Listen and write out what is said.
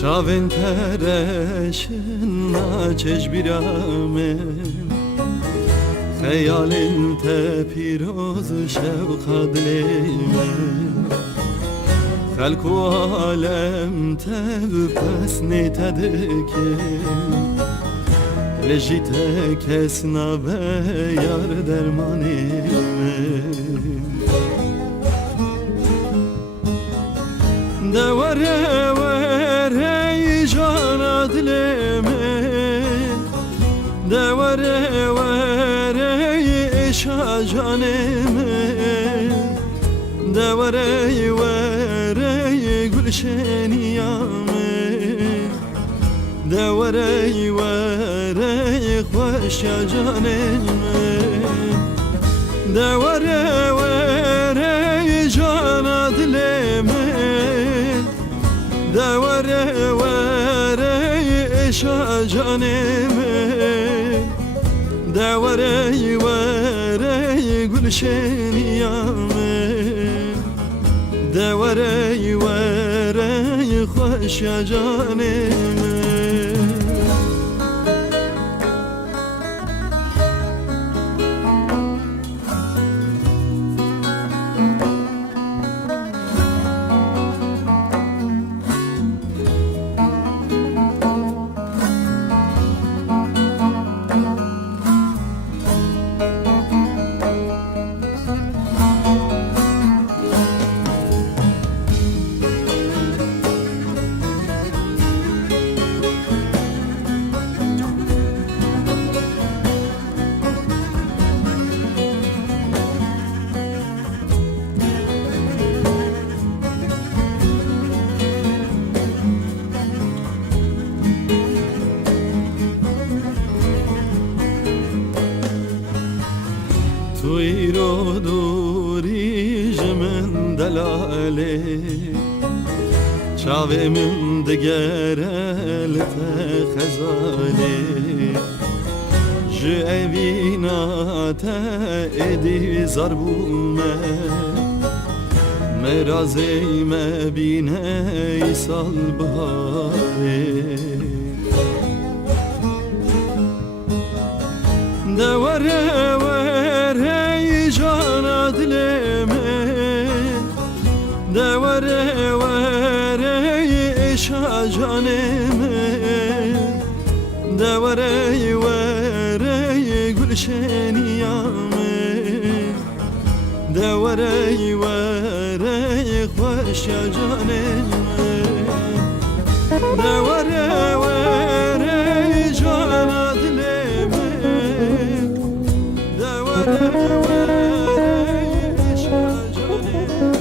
Çavên tereşin naçeş birame Xeyalin te piroz şevqa dilime Xelku alem te pesnê te dikin Lejî te kes nabe yar dermanê min De were were cana dilê min De were were îşa canê min De were were gulşeniya min De were were xweşa canê min De were were cana dilê min De were were îşa canê min De were were gulşeniya min De were were xweşa canê min Tu îro dorî ji min delale Çavê min digere li te xezalê Ji evîna te êdî zar bûme Merazê me bîne îsal biharê De were were cana dilê min De were were îşa canê min De were were gulşeniya min De were were xweşa canê min De were were cana dilê min De were were îşa canê min